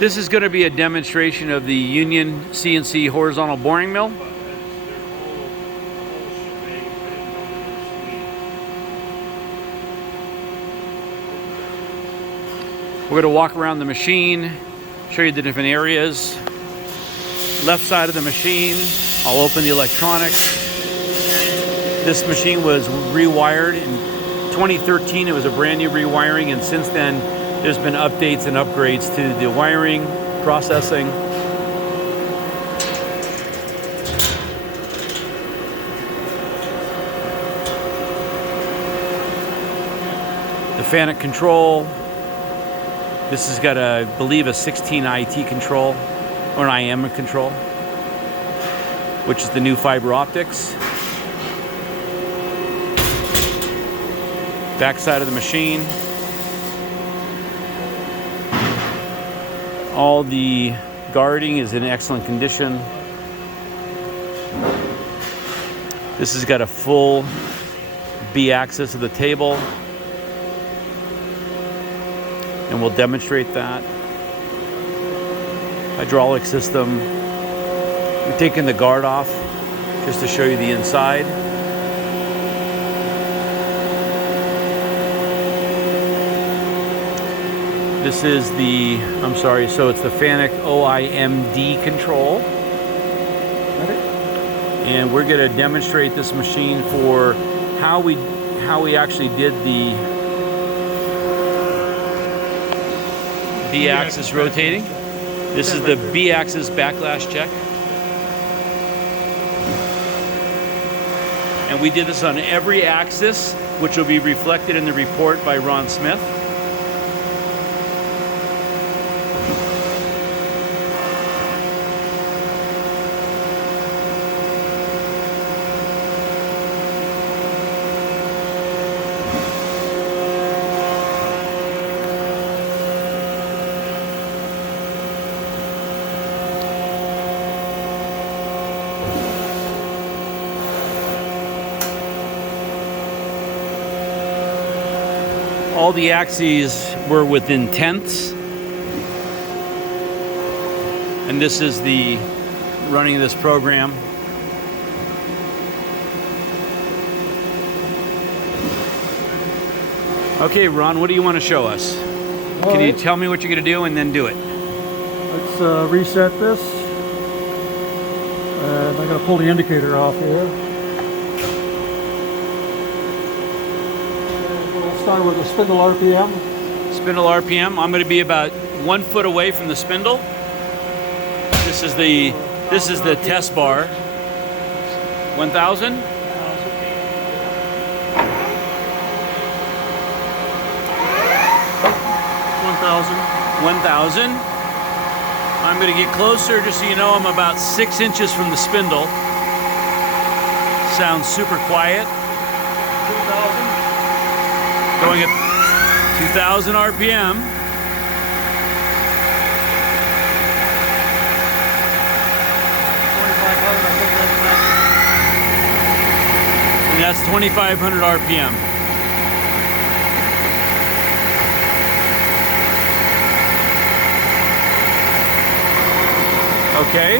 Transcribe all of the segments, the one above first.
This is going to be a demonstration of the Union CNC horizontal boring mill. We're going to walk around the machine, show you the different areas. Left side of the machine, I'll open the electronics. This machine was rewired in 2013. It was a brand new rewiring, and since then there's been updates and upgrades to the wiring, processing. The FANUC control. This has got, I believe, a 16 IT control, or an IM control, which is the new fiber optics. Back side of the machine. All the guarding is in excellent condition. This has got a full B axis of the table, and we'll demonstrate that. Hydraulic system. We're taking the guard off just to show you the inside. This is the, so it's the FANUC OIMD control. And we're going to demonstrate this machine for how we actually did the B-axis rotating. This is the B-axis backlash check. And we did this on every axis, which will be reflected in the report by Ron Smith. All the axes were within tenths. And this is the running of this program. Okay, Ron, what do you want to show us? Can you tell me what you're going to do and then do it? Let's reset this. And I'm going to pull the indicator off here. Start with the spindle RPM. Spindle RPM. I'm going to be about 1 foot away from the spindle. This is the test bar. 1,000. 1,000. I'm going to get closer just so you know I'm about 6 inches from the spindle. Sounds super quiet. 2,000. Going at 2,000 RPM. And that's 2,500 RPM. Okay.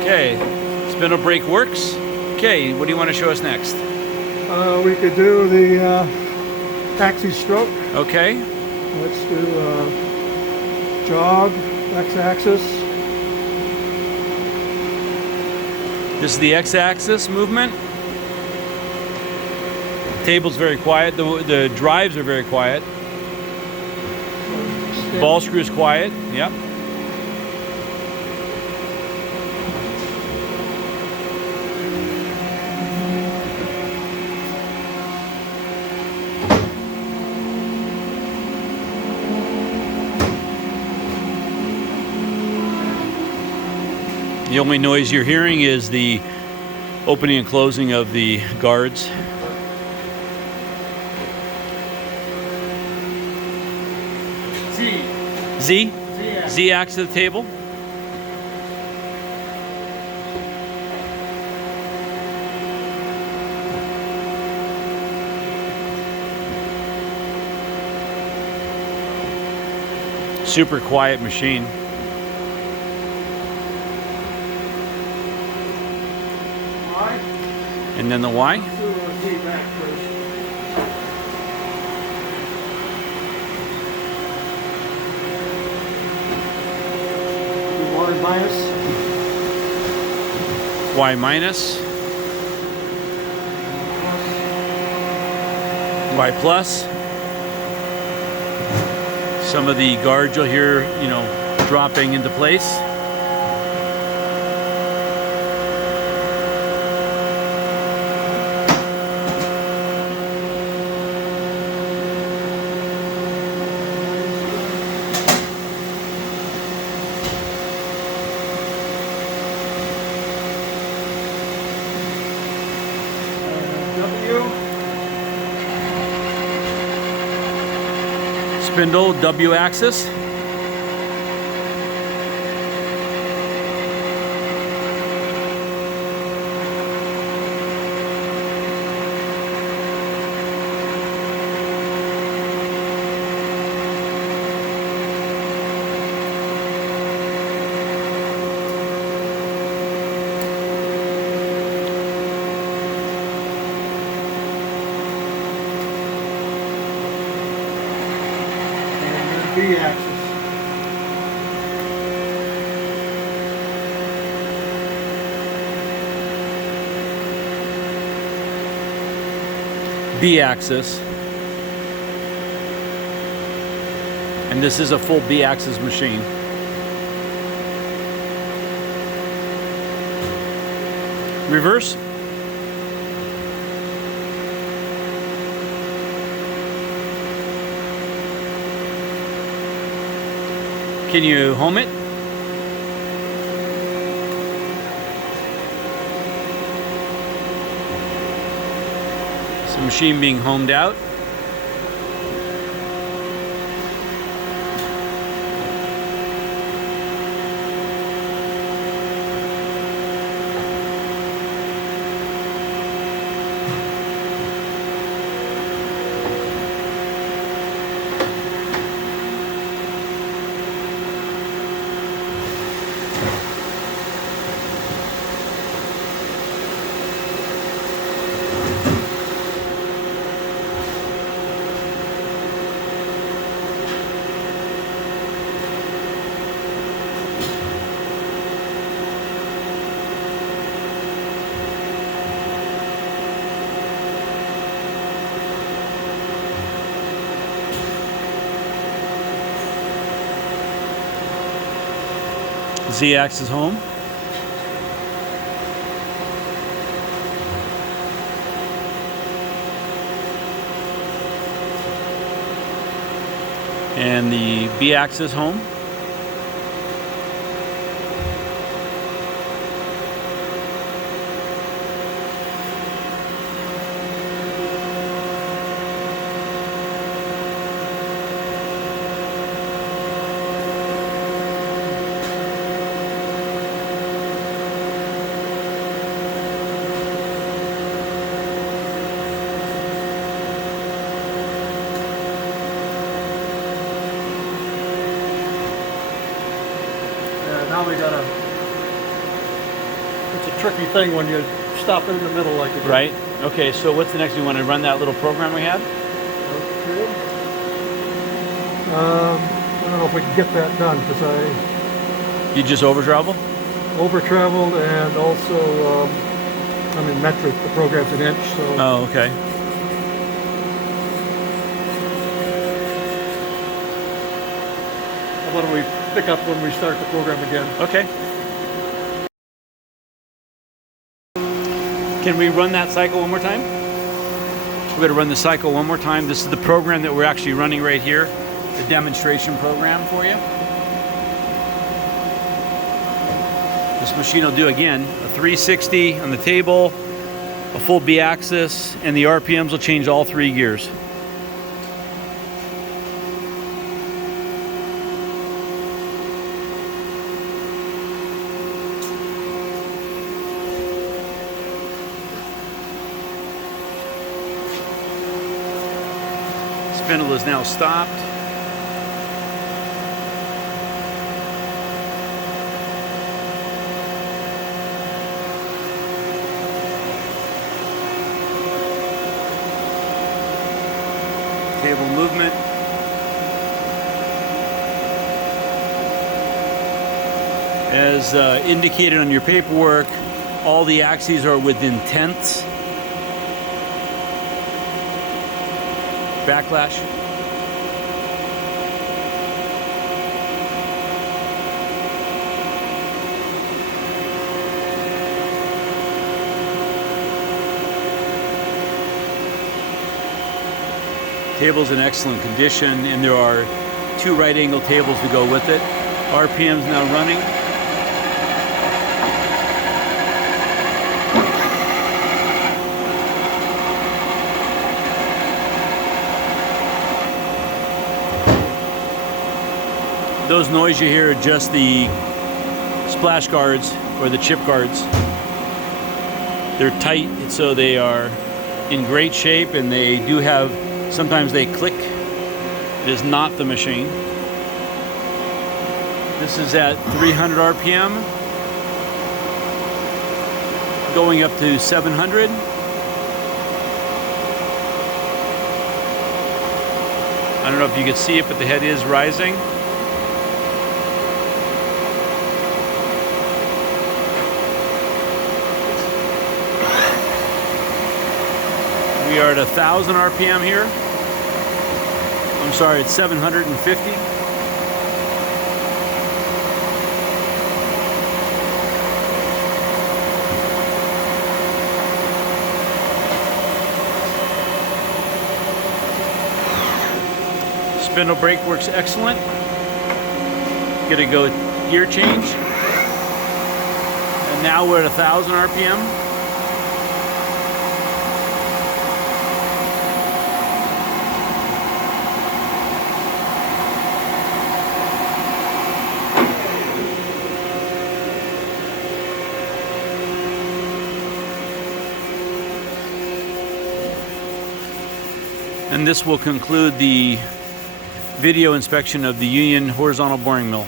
Okay. Spindle brake works. Okay, what do you want to show us next? We could do the axis stroke. Okay. Let's do jog, x-axis. This is the x-axis movement. Table's very quiet. The drives are very quiet. Ball screw's quiet. Yep. The only noise you're hearing is the opening and closing of the guards. Z? Z axis of the table. Super quiet machine. Y. And then the Y. Do a Z back first. Do Y minus. Y minus. Y plus. Some of the guards you'll hear, you know, dropping into place. W. Spindle, W axis. B axis. B axis. And this is a full B axis machine. Reverse. Can you home it? It's a machine being homed out. Z-axis home. And the B-axis home. Now we gotta, it's a tricky thing when you stop in the middle like it. Right. Okay, so what's the next? You want to run that little program we had? Okay. I don't know if we can get that done because You just over travel? over traveled and also, I'm in metric, the program's an inch, so. Oh, okay. Why don't we pick up when we start the program again? Okay. Can we run that cycle one more time? We're going to run the cycle one more time. This is the program that we're actually running right here, the demonstration program for you. This machine will do, again, a 360 on the table, a full B-axis, and the RPMs will change all 3 gears. Spindle is now stopped. Table movement. As indicated on your paperwork, all the axes are within tenths. Backlash. Table's in excellent condition, and there are 2 right angle tables to go with it. RPM's now running. Those noise you hear are just the splash guards or the chip guards. They're tight, so they are in great shape, and they do have, sometimes they click. It is not the machine. This is at 300 RPM, going up to 700. I don't know if you can see it, but the head is rising. We are at 1,000 RPM here. I'm sorry, it's 750. Spindle brake works excellent. Gonna go gear change. And now we're at 1,000 RPM. And this will conclude the video inspection of the Union horizontal boring mill.